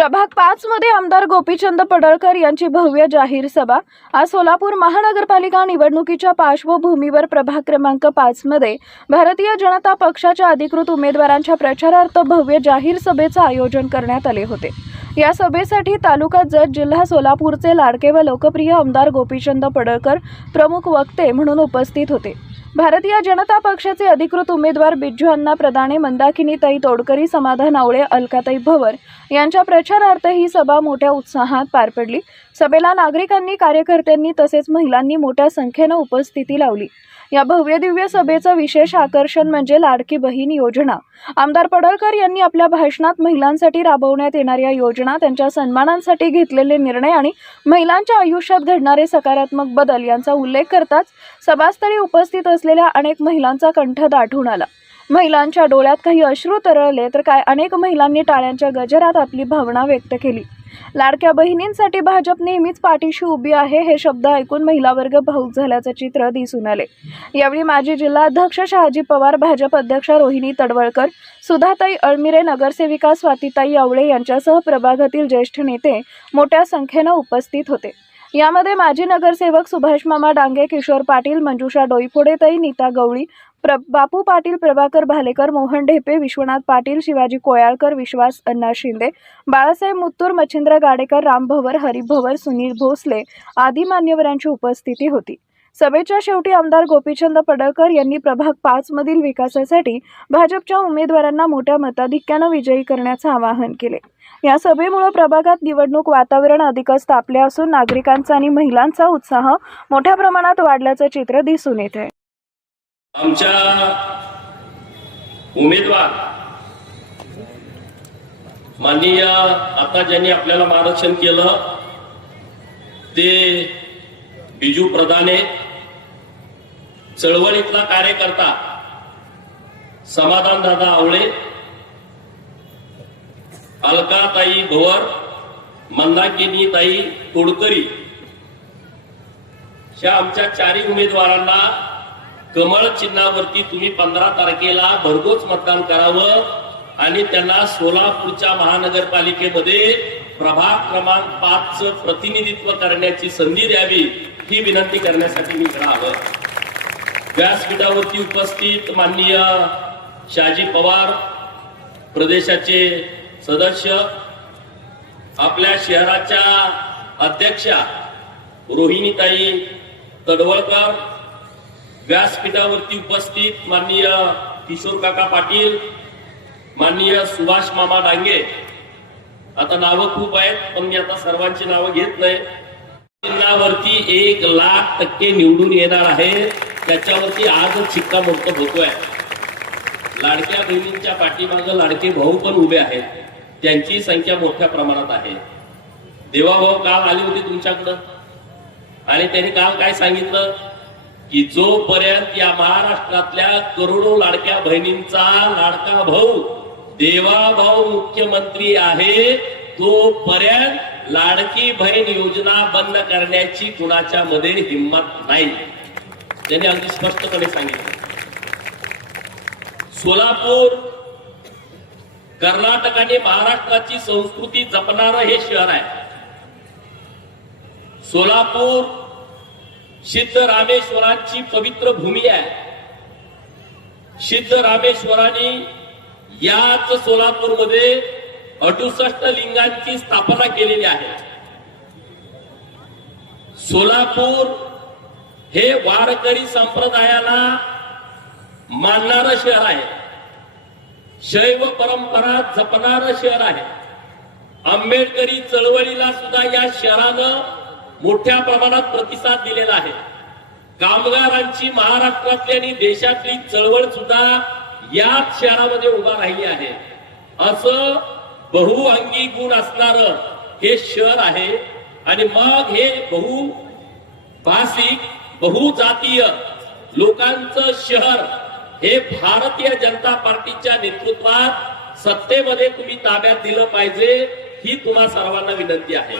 प्रभाग पाच मध्ये आमदार गोपीचंद पडळकर यांची भव्य जाहीर सभा. आज सोलापूर महानगरपालिका निवडणुकीच्या पार्श्वभूमीवर प्रभाग क्रमांक पाच मध्ये भारतीय जनता पक्षाच्या अधिकृत उमेदवारांच्या प्रचारार्थ भव्य जाहीर सभेचं आयोजन करण्यात आले होते. या सभेसाठी तालुका जत जिल्हा सोलापूरचे लाडके व लोकप्रिय आमदार गोपीचंद पडळकर प्रमुख वक्ते म्हणून उपस्थित होते. भारतीय जनता पक्षाचे अधिकृत उमेदवार बिज्जू अण्णा प्रदाणे मंदाकिनीताई तोडकरी समाधान आवळे अलकाताई भवर यांच्या प्रचारार्थ ही सभा मोठ्या उत्साहात पार पडली. सभेला नागरिकांनी कार्यकर्त्यांनी तसेच महिलांनी मोठ्या संख्येनं उपस्थिती लावली. या भव्यदिव्य सभेचं विशेष आकर्षण म्हणजे लाडकी बहीण योजना. आमदार पडळकर यांनी आपल्या भाषणात महिलांसाठी राबवण्यात येणाऱ्या योजना त्यांच्या सन्मानांसाठी घेतलेले निर्णय आणि महिलांच्या आयुष्यात घडणारे सकारात्मक बदल यांचा उल्लेख करताच सभास्थळी उपस्थित असलेल्या अनेक महिलांचा कंठ दाटून आला. महिलांच्या डोळ्यात काही अश्रू तरळले तर काय अनेक महिलांनी टाळ्यांच्या गजरात आपली भावना व्यक्त केली. लाडक्या बहिणींसाठी भाजप नेहमीच पाठीशी उभी आहे हे शब्द ऐकून महिला वर्ग भाऊक झाल्याचं चित्र दिसून आले. यावेळी माजी जिल्हाध्यक्ष शहाजी पवार भाजप अध्यक्ष रोहिणी तडवळकर सुधाताई अळमिरे नगरसेविका स्वातीताई आवळे यांच्यासह प्रभागातील ज्येष्ठ नेते मोठ्या संख्येनं उपस्थित होते. यामध्ये माजी नगरसेवक सुभाष मामा डांगे किशोर पाटील मंजुषा डोईफोडेताई नीता गवळी प्र बापू पाटील प्रभाकर भालेकर मोहन ढेपे विश्वनाथ पाटील शिवाजी कोयाळकर विश्वास अण्णा शिंदे बाळासाहेब मुत्तूर मच्छिंद्र गाडेकर राम भवर हरी भवर सुनील भोसले आदी मान्यवरांची उपस्थिती होती. सभेच्या शेवटी आमदार गोपीचंद पडळकर यांनी प्रभाग पाच मधील विकासासाठी भाजपच्या उमेदवारांना मोठ्या मताधिक्यानं विजयी करण्याचं आवाहन केले. या सभेमुळे प्रभागात निवडणूक वातावरण अधिकच तापले असून नागरिकांचा आणि महिलांचा उत्साह मोठ्या प्रमाणात वाढल्याचं चित्र दिसून येत आहे आमच्या उमेदवार माननीय आता ज्यांनी आपल्याला मार्गदर्शन केलं ते बिजू प्रधाने चळवळीतला कार्यकर्ता समाधान दादा आवळे अलकाताई भोवर मंदाकिनी ताई तोडकरी या आमच्या चारही उमेदवारांना कमळ चिन्हावरती तुम्ही पंधरा तारखेला भरघोस मतदान करावं आणि त्यांना सोलापूरच्या महानगरपालिकेमध्ये प्रभाग क्रमांक पाच प्रतिनिधित्व करण्याची संधी द्यावी ही विनंती करण्यासाठी मी करावं व्यासपीठावरती उपस्थित माननीय शहाजी पवार प्रदेशाचे सदस्य आपल्या शहराच्या अध्यक्षा रोहिणीताई तडवळकर व्यासपीठावरती उपस्थित माननीय किशोर काका पाटील माननीय सुभाष मामा डांगे. आता नावं खूप आहेत पण मी आता सर्वांची नावं घेत नाही. चिन्हावरती एक लाख टक्के निवडून येणार आहे. त्याच्यावरती आजच शिक्कामोर्तब होतोय लाडक्या बहिणींच्या पाठीमागं लाडके भाऊ पण उभे आहेत. त्यांची संख्या मोठ्या प्रमाणात आहे. देवाभाऊ काल आले होते तुमच्याकडं. आणि त्यांनी काल काय सांगितलं? की जोपर्यंत या महाराष्ट्रातल्या करोडो लाडक्या बहिणींचा लाडका भाऊ देवाभाऊ मुख्यमंत्री आहे तोपर्यंत लाडकी बहीण योजना बंद करण्याची कुणाच्या मध्ये हिंमत नाही. त्यांनी अगदी स्पष्टपणे सांगितलं. सोलापूर कर्नाटक आणि महाराष्ट्राची संस्कृती जपणारं हे शहर आहे. सोलापूर सिद्ध रामेश्वरांची पवित्र भूमी आहे. सिद्ध रामेश्वरांनी याच सोलापूरमध्ये अडुसष्ट लिंगांची स्थापना केलेली आहे. सोलापूर हे वारकरी संप्रदायाला मानणारं शहर आहे. शैव परंपरा जपणारं शहर आहे. आंबेडकरी चळवळीला सुद्धा या शहरानं मोठ्या प्रमाणात प्रतिसाद दिलेला आहे. कामगारांची महाराष्ट्रातली आणि देशातली चळवळ सुद्धा याच शहरामध्ये उभा राहिली आहे. असं बहुअंगी गुण असणार हे शहर आहे आणि मग हे बहु भाषिक बहुजातीय लोकांचं शहर हे भारतीय जनता पार्टीच्या नेतृत्वात सत्तेमध्ये तुम्ही ताब्यात दिलं पाहिजे ही तुम्हा सर्वांना विनंती आहे.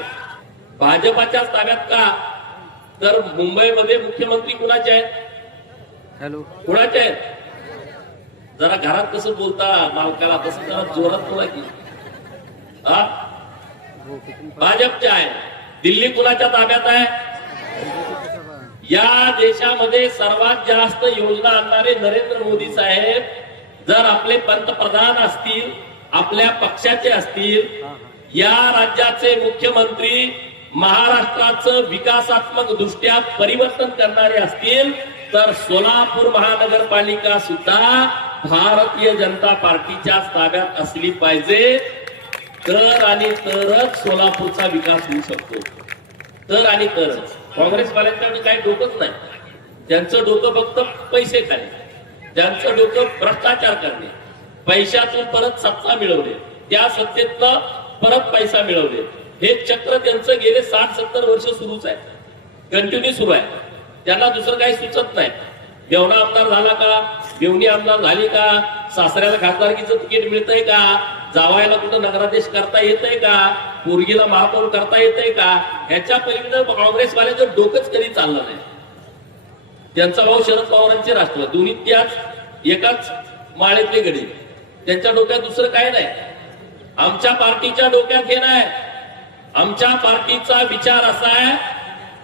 भाजपाच्याच ताब्यात का? तर मुंबईमध्ये मुख्यमंत्री कुणाचे आहेत? हॅलो. कुणाचे आहेत? जरा घरात कसं बोलता मालकाला तसं जरा जोरात बोला की. भाजपच्या आहे दिल्ली कुणाच्या ताब्यात आहे? या देशामध्ये सर्वात जास्त योजना आणणारे नरेंद्र मोदी साहेब जर आपले पंतप्रधान असतील आपल्या पक्षाचे असतील या राज्याचे मुख्यमंत्री महाराष्ट्राचं विकासात्मक दृष्ट्या परिवर्तन करणारे असतील तर सोलापूर महानगरपालिका सुद्धा भारतीय जनता पार्टीच्या ताब्यात असली पाहिजे. तर आणि तरच सोलापूरचा विकास होऊ शकतो. तर आणि तरच. काँग्रेसवाल्यांकडे काही डोकंच नाही. त्यांचं डोकं फक्त पैसे खाणे त्यांचं डोकं भ्रष्टाचार करणे पैशातून परत सत्ता मिळवणे त्या सत्तेतनं परत पैसा मिळवणे. हे चक्र त्यांचं गेले साठ सत्तर वर्ष सुरूच आहे. कंटिन्यू सुरू आहे. त्यांना दुसरं काही सुचत नाही. देवणा आमदार झाला का? देवणी आमदार झाली का? सासऱ्याला खासदारकीचं तिकीट मिळतंय का? जावायला कुठं नगराध्यक्ष करता येतंय का? पोरगीला महापौर करता येतंय का? ह्याच्या पलीकडे काँग्रेसवाल्याचं डोकंच कधी चाललं नाही. त्यांचा भाऊ शरद पवारांचे राष्ट्र दोन्ही त्याच एकाच माळेतले गडी. त्यांच्या डोक्यात दुसरं काय नाही. आमच्या पार्टीच्या डोक्यात हे नाही. आमच्या पार्टीचा विचार असा आहे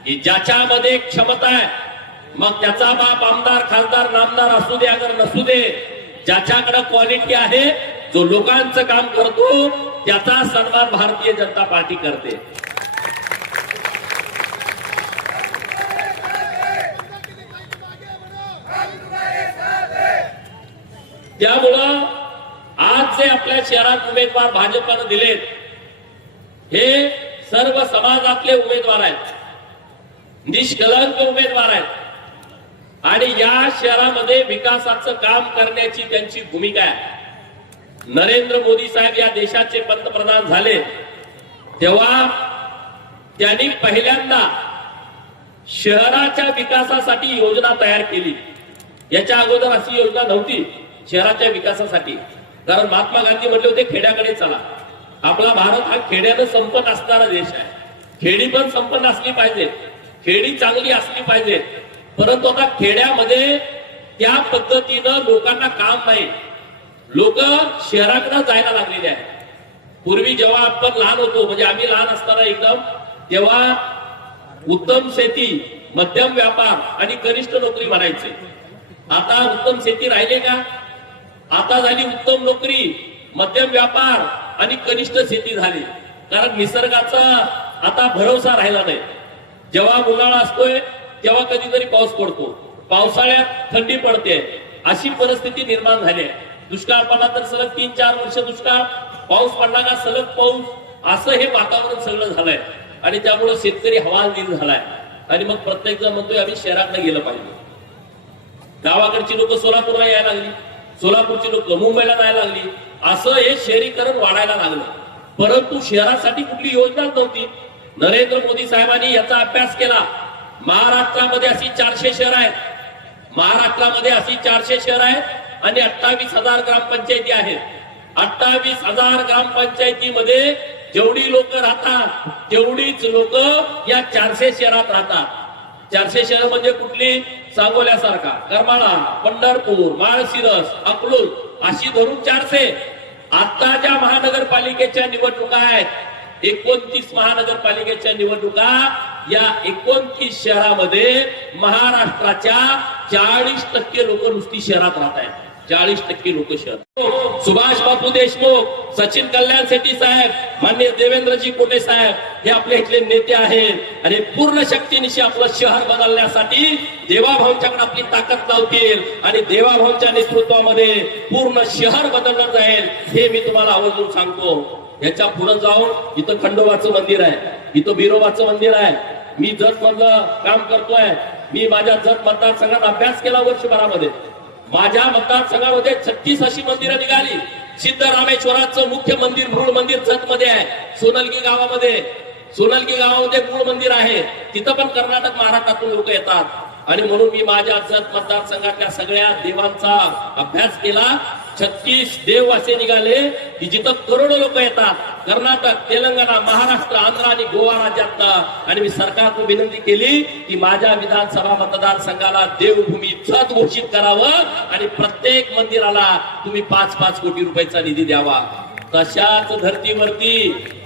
की ज्याच्यामध्ये क्षमता आहे मग त्याचा बाप आमदार खासदार नामदार असू दे अगर नसू दे ज्याच्याकडे क्वालिटी आहे जो लोकांचं काम करतो त्याचा सन्मान भारतीय जनता पार्टी करते. त्यामुळं आज जे आपल्या शहरात उमेदवार भाजपनं दिलेत हे सर्व समाजातले उमेदवार आहेत. निष्कलंक उमेदवार आहेत. आणि या शहरामध्ये विकासाचं काम करण्याची त्यांची भूमिका आहे. नरेंद्र मोदी साहेब या देशाचे पंतप्रधान झाले तेव्हा त्यांनी पहिल्यांदा शहराच्या विकासासाठी योजना तयार केली. याच्या अगोदर अशी योजना नव्हती शहराच्या विकासासाठी. कारण महात्मा गांधी म्हटले होते खेड्याकडे चला. आपला भारत हा खेड्यानं संपन्न असणारा देश आहे. खेडी पण संपन्न असली पाहिजे. खेडी चांगली असली पाहिजे. परंतु आता खेड्यामध्ये त्या पद्धतीनं लोकांना काम नाही. लोक शहराकडे जायला लागलेले आहेत. पूर्वी जेव्हा आपण लहान होतो म्हणजे आम्ही लहान असताना एकदम तेव्हा उत्तम शेती मध्यम व्यापार आणि कनिष्ठ नोकरी म्हणायचे. आता उत्तम शेती राहिले का? आता झाली उत्तम नोकरी मध्यम व्यापार आणि कनिष्ठ शेती झाली. कारण निसर्गाचा आता भरोसा राहिला नाही. जेव्हा उन्हाळा असतोय तेव्हा कधीतरी पाऊस पडतो. पावसाळ्यात थंडी पडते. अशी परिस्थिती निर्माण झाली आहे. दुष्काळ पडला तर सलग तीन चार वर्ष दुष्काळ पाऊस पडला का सलग पाऊस असं हे वातावरण सगळं झालंय. आणि त्यामुळे शेतकरी हवालदिल झालाय. आणि मग प्रत्येक जण म्हणतोय आम्ही शहराकडे गेलं पाहिजे. गावाकडची लोक सोलापूरला यायला लागली. सोलापूरची लोक मुंबईला जायला लागली. असं हे शहरीकरण वाढायला लागलं. परंतु शहरासाठी कुठली योजनाच नव्हती. नरेंद्र मोदी साहेबांनी याचा अभ्यास केला. महाराष्ट्रामध्ये अशी चारशे शहर आहेत. महाराष्ट्रामध्ये अशी चारशे शहर आहेत आणि अठ्ठावीस हजार ग्रामपंचायती आहेत. अठ्ठावीस हजार ग्रामपंचायतीमध्ये जेवढी लोक राहतात तेवढीच लोक या चारशे शहरात राहतात. चारशे शहर म्हणजे कुठली? सांगोल्यासारखा करमाळा पंढरपूर माळशिरस अकलूज अशी धरून चारशे. आता ज्या महानगरपालिकेच्या निवडणुका आहेत एकोणतीस महानगरपालिकेच्या निवडणुका या एकोणतीस शहरामध्ये महाराष्ट्राच्या चाळीस टक्के लोक नुसती शहरात राहत आहेत. चाळीस टक्के लोक शहर. सुभाष बापू देशमुख सचिन कल्याण शेट्टी साहेब मान्य देवेंद्रजी कोटे साहेब हे आपले इथले नेते आहेत. आणि पूर्ण शक्तीनिशी आपलं शहर बदलण्यासाठी देवाभाऊंच्याकडे आपली ताकद लावतील. आणि देवाभाऊंच्या नेतृत्वामध्ये पूर्ण शहर बदललं जाईल हे मी तुम्हाला आवर्जून सांगतो. याच्यापुढे जाऊन इथं खंडोबाचं मंदिर आहे. इथं बिरोबाचं मंदिर आहे. मी जत मधलं काम करतोय. मी माझ्या जत मतदारसंघात अभ्यास केला वर्षभरामध्ये. माझ्या मतदारसंघामध्ये छत्तीस अशी मंदिरं निघाली. सिद्धरामेश्वराचं मुख्य मंदिर मूळ मंदिर जत मध्ये आहे. सोनलगी गावामध्ये. सोनलगी गावामध्ये मूळ मंदिर आहे. तिथं पण कर्नाटक महाराष्ट्रातून लोक येतात. आणि म्हणून मी माझ्या जत मतदारसंघातल्या सगळ्या देवांचा अभ्यास केला. छत्तीस देव असे निघाले की जिथं करोडो लोक येतात. कर्नाटक तेलंगणा महाराष्ट्र आंध्र आणि गोवा राज्यात आणि मी सरकारला विनंती केली की माझ्या विधानसभा मतदारसंघाला देवभूमी छत घोषित करावं आणि प्रत्येक मंदिराला तुम्ही पाच पाच कोटी रुपयाचा निधी द्यावा. तशाच धर्तीवरती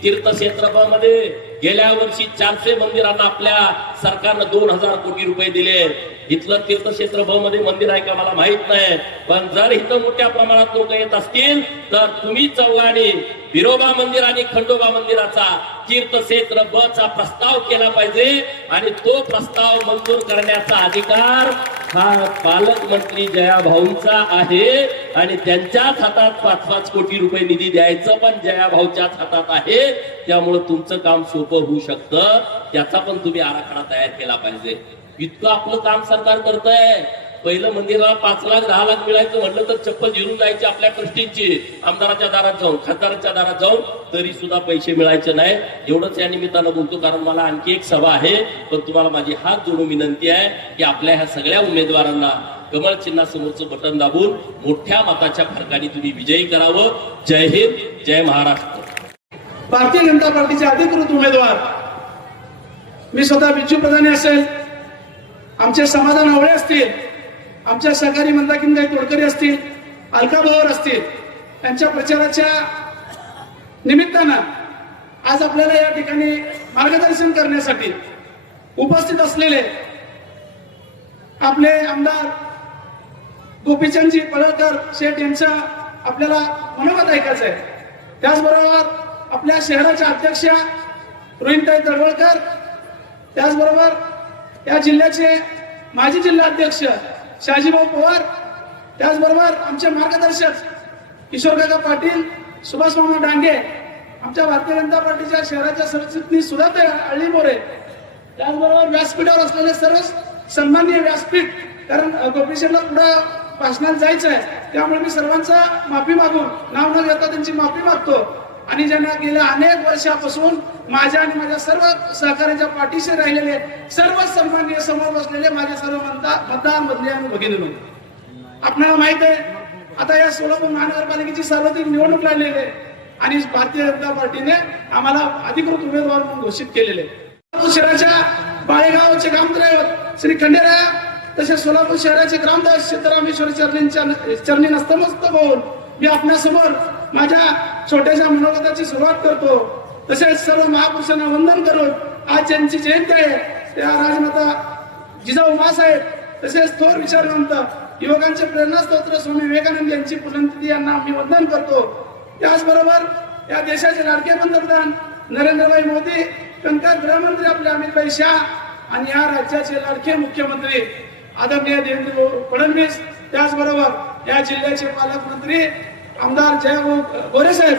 तीर्थक्षेत्रामध्ये गेल्या वर्षी चारशे मंदिरांना आपल्या सरकारनं दोन हजार कोटी रुपये दिले. इथलं तीर्थक्षेत्रमध्ये मंदिर आहे का मला माहीत नाही. पण जर इथं मोठ्या प्रमाणात लोक येत असतील तर तुम्ही चौघांनी विरोबा मंदिर आणि खंडोबा मंदिराचा तीर्थक्षेत्र ब चा प्रस्ताव केला पाहिजे आणि तो प्रस्ताव मंजूर करण्याचा अधिकार हा पालकमंत्री जया भाऊंचा आहे आणि त्यांच्याच हातात पाच पाच कोटी रुपये निधी द्यायचं पण जया भाऊच्याच हातात आहे. त्यामुळे तुमचं काम सोपं होऊ शकतं. त्याचा पण तुम्ही आराखडा तयार केला पाहिजे. इतकं आपलं काम सरकार करतंय. पहिलं मंदिराला पाच लाख दहा लाख मिळायचं म्हटलं तर चप्पल घेऊन जायची आपल्या कृष्टींची. आमदाराच्या दारात जाऊन खासदाराच्या दारात जाऊन तरी सुद्धा पैसे मिळायचे नाही. एवढंच या निमित्तानं बोलतो कारण मला आणखी एक सभा आहे. पण तुम्हाला माझी हात जोडून विनंती आहे की आपल्या ह्या सगळ्या उमेदवारांना कमळ चिन्हासमोरचं बटन दाबून मोठ्या मताच्या फरकाने तुम्ही विजयी करावं. जय हिंद जय महाराष्ट्र. भारतीय जनता पार्टीचे अधिकृत उमेदवार. मी स्वतः बिजू प्रधाने असेल. आमचे समाधान आवळे असतील. आमच्या सहकारी मंदाकिंदाई तोडकरी असतील अलका पवार असतील त्यांच्या प्रचाराच्या निमित्तानं आज आपल्याला या ठिकाणी मार्गदर्शन करण्यासाठी उपस्थित असलेले आपले आमदार गोपीचंदजी पडळकर शेठ यांचा आपल्याला मनोगत ऐकायचं आहे. त्याचबरोबर आपल्या शहराच्या अध्यक्षा रोहिणताई तडवळकर त्याचबरोबर या जिल्ह्याचे माजी जिल्हाध्यक्ष शहाजीभाऊ पवार त्याचबरोबर आमचे मार्गदर्शक किशोरकाका पाटील सुभाष मामा डांगे आमच्या भारतीय जनता पार्टीच्या शहराच्या सरचिटणीस सुधाते अळी मोरे त्याचबरोबर व्यासपीठावर असलेले सर्व सन्माननीय व्यासपीठ कारण अ, पुढे भाषणात जायचं आहे त्यामुळे मी सर्वांचा माफी मागून नाव न घेता त्यांची माफी मागतो. आणि ज्यांना गेल्या अनेक वर्षापासून माझ्या आणि माझ्या सर्व सहकार्याच्या पाठीशी राहिलेले सर्व सन्मान्य समोर बसलेले माझे सर्व मतदार मधले आणि भगिनी आपल्याला माहीत आहे आता या सोलापूर महानगरपालिकेची सार्वत्रिक निवडणूक लागलेली आहे आणि भारतीय जनता पार्टीने आम्हाला अधिकृत उमेदवार म्हणून घोषित केलेले सोलापूर शहराच्या बाळेगावचे ग्रामदैवत श्री खंडेराया तसेच सोलापूर शहराचे ग्रामदैवत सीतारामेश्वर चरणींच्या चरणी नस्तमस्त होऊन मी आपल्यासमोर माझ्या छोट्याशा मनोगताची सुरुवात करतो. तसेच सर्व महापुरुषांना वंदन करून आज ज्यांची जयंती आहे त्या राजमाता जिजाऊ मासाहेब तसेच थोर विचारवंत युवकांचे प्रेरणास्तोत्र स्वामी विवेकानंद यांची पुनंतिथी यांना मी वंदन करतो. त्याचबरोबर या देशाचे लाडके पंतप्रधान नरेंद्रभाई मोदी कंकात गृहमंत्री आपले अमितभाई शाह आणि या राज्याचे लाडके मुख्यमंत्री आदरणीय देवेंद्र फडणवीस त्याचबरोबर या जिल्ह्याचे पालकमंत्री आमदार जयभाऊ हो गोरे साहेब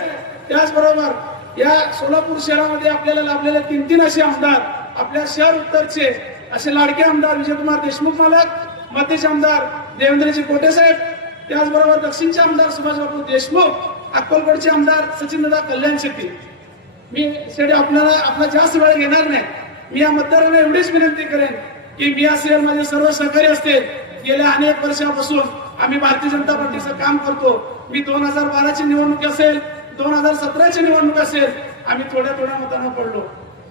त्याचबरोबर या सोलापूर शहरामध्ये आपल्याला लाभलेले तीन तीन असे आमदार आपल्या शहर उत्तरचे असे लाडके आमदार विजयकुमार देशमुख मालक मध्यचे आमदार देवेंद्रजी कोटे साहेब त्याचबरोबर दक्षिणचे आमदार सुभाषबाबू देशमुख अक्कलकोटचे आमदार सचिनदादा कल्याण शेट्टी. मी शेट्टी आपल्याला आपला जास्त वेळ घेणार नाही. मी या मतदारांना एवढीच विनंती करेन की मी असेल माझे सर्व सहकारी असतील गेल्या अनेक वर्षापासून आम्ही भारतीय जनता पार्टीचं काम करतो. मी दोन हजार बाराची निवडणूक असेल दोन हजार सतराची निवडणूक असेल आम्ही थोड्या थोड्या मतांना पडलो.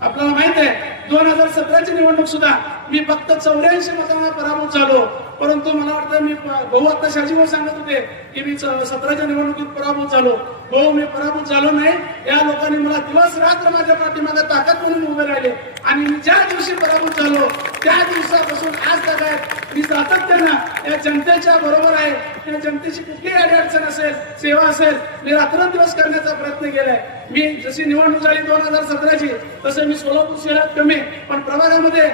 आपल्याला माहीत आहे दोन हजार सतराची निवडणूक सुद्धा मी फक्त चौऱ्याऐंशी मतांना पराभूत झालो. परंतु मला वाटतं मी भाऊ आता शाजीवर सांगत होते की मी सतराच्या निवडणुकीत पराभूत झालो. भाऊ मी पराभूत झालो नाही. या लोकांनी मला दिवस रात्र माझ्या पाठीमागे ताकद म्हणून उभे राहिले आणि मी ज्या दिवशी पराभूत झालो त्या दिवसापासून आज तक आहे. मी सातत्यानं या जनतेच्या बरोबर आहे. या जनतेची कुठलीही अडचण असेल सेवा असेल मी रात्रंदिवस करण्याचा प्रयत्न केलाय. मी जशी निवडणूक झाली दोन हजार सतराची तसं मी सोलापूर शहरात कमी पण प्रभागामध्ये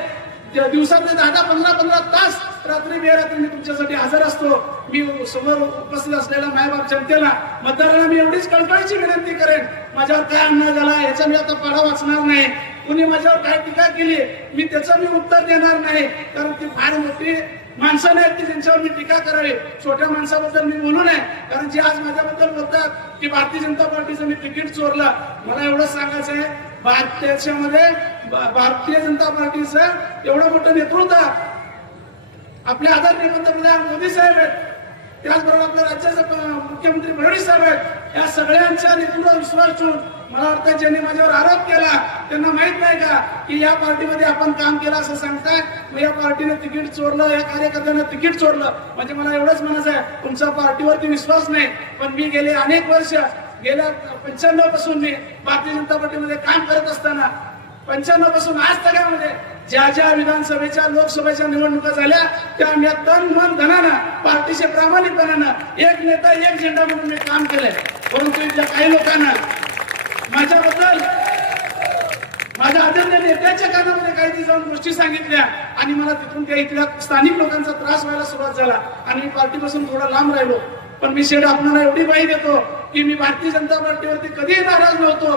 दिवसातले दहा दहा पंधरा पंधरा तास रात्री बेरात्री मी तुमच्यासाठी हजर असतो. मी समोर उपस्थित असलेल्या मायबाप जनतेला मतदारांना मी एवढीच कळकळीची विनंती करेन. माझ्यावर काय अन्याय झाला याचा मी आता पाडा वाचणार नाही. कुणी माझ्यावर काय टीका केली मी त्याचं मी उत्तर देणार नाही. कारण ती फार मोठी माणसं नाहीत की त्यांच्यावर मी टीका करावी. छोट्या माणसाबद्दल मी बोलू नये. कारण जे आज माझ्याबद्दल बोलतात की भारतीय जनता पार्टीचं मी तिकीट चोरलं. मला एवढंच सांगायचं आहे भारत भारतीय जनता पार्टीचं एवढं मोठं नेतृत्व आपले आदरणीय पंतप्रधान मोदी साहेब आहेत. त्याचबरोबर आपल्या राज्याचे मुख्यमंत्री फडणवीस साहेब आहेत. या सगळ्यांच्या नेतृत्वावर विश्वास ठेवून मला वाटतं ज्यांनी माझ्यावर आरोप केला त्यांना माहीत नाही का की या पार्टीमध्ये आपण काम केलं असं सांगताय मग या पार्टीने तिकीट चोरलं या कार्यकर्त्यानं तिकीट चोरलं. म्हणजे मला एवढंच म्हणायचं आहे तुमचा पार्टीवरती विश्वास नाही पण मी गेले अनेक वर्ष गेल्या पंच्याण्णवपासून मी भारतीय जनता पार्टीमध्ये काम करत असताना पंच्याण्णवपासून आज तगामध्ये ज्या ज्या विधानसभेच्या लोकसभेच्या निवडणुका झाल्या त्या मी तन मन धनानं पार्टीचे प्रामाणिकपणानं एक नेता एक झेंडा म्हणून मी काम केलंय. परंतु इथल्या काही लोकांना माझ्याबद्दल माझ्या आदरणीय नेत्याच्या कानामध्ये काही जाऊन गोष्टी सांगितल्या आणि मला तिथून त्या इथल्या स्थानिक लोकांचा त्रास व्हायला सुरुवात झाला. आणि मी पार्टीपासून थोडा लांब राहिलो. पण मी शेड आपणाला एवढी बाई देतो की मी भारतीय जनता पार्टीवरती कधीही नाराज नव्हतो.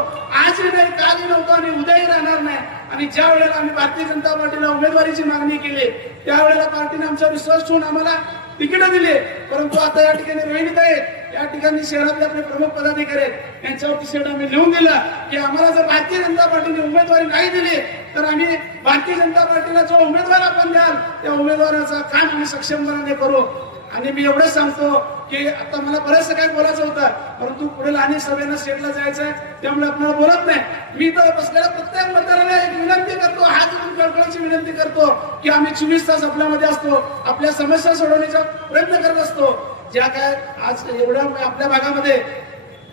आजही नाही कालही नव्हतो आणि उद्याही राहणार नाही. आणि ज्या वेळेला आम्ही भारतीय जनता पार्टीला उमेदवारीची मागणी केली त्यावेळेला पार्टीने आमचा विश्वास ठेवून आम्हाला तिकीट दिले. परंतु आता या ठिकाणी रोहिणीत आहेत. या ठिकाणी शहरातले आपले प्रमुख पदाधिकारी आहेत. यांच्यावरती शेड आम्ही लिहून दिला की आम्हाला जर भारतीय जनता पार्टीने उमेदवारी नाही दिली तर आम्ही भारतीय जनता पार्टीला जो उमेदवार आपण द्याल त्या उमेदवाराचं काम आम्ही सक्षमपणाने करू. आणि मी एवढंच सांगतो की आता मला बरंचसं काही बोलायचं होतं परंतु पुढील लहान सभेनं स्टेटला जायचं आहे त्यामुळे आपल्याला बोलत नाही. मी तर बसलेल्या प्रत्येक मतदाराला एक विनंती करतो हात कळकळीची विनंती करतो की आम्ही चोवीस तास आपल्यामध्ये असतो आपल्या समस्या सोडवण्याचा प्रयत्न करत असतो. ज्या काय आज एवढ्या आपल्या भागामध्ये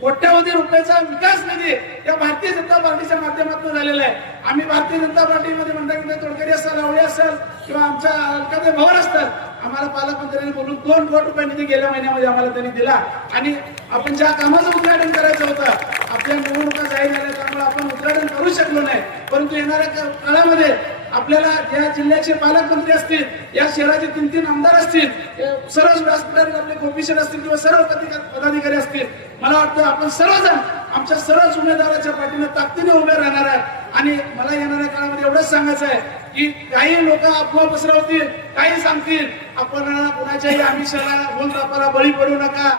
कोट्यावधी रुपयाचा विकास निधी या भारतीय जनता पार्टीच्या माध्यमातून झालेला आहे. आम्ही भारतीय जनता पार्टीमध्ये म्हणता की तोडकरी असाल आवळे असाल किंवा आमच्या अलकाचे भवन असतात आम्हाला पालकमंत्र्यांनी बोलून दोन कोटी रुपये निधी गेल्या महिन्यामध्ये आम्हाला त्यांनी दिला. आणि आपण ज्या कामाचं उद्घाटन करायचं होतं आपल्या निवडणुका जाहीर झाल्या त्यामुळे आपण उद्घाटन करू शकलो नाही परंतु येणाऱ्या काळामध्ये आपल्याला या जिल्ह्याचे पालकमंत्री असतील या शहराचे तीन तीन आमदार असतील हे सर्व व्यासपीठावर आपले कमिशन असतील किंवा सर्व पदाधिकारी असतील मला वाटतं आपण सर्वजण आमच्या सर्वच उमेदवाराच्या पाठीनं ताकदीने उभे राहणार आहे. आणि मला येणाऱ्या काळामध्ये एवढंच सांगायचं आहे की काही लोक अफवा पसरवतील काही सांगतील आपण कुणाच्याही आमिषाला बोल बळी पडू नका.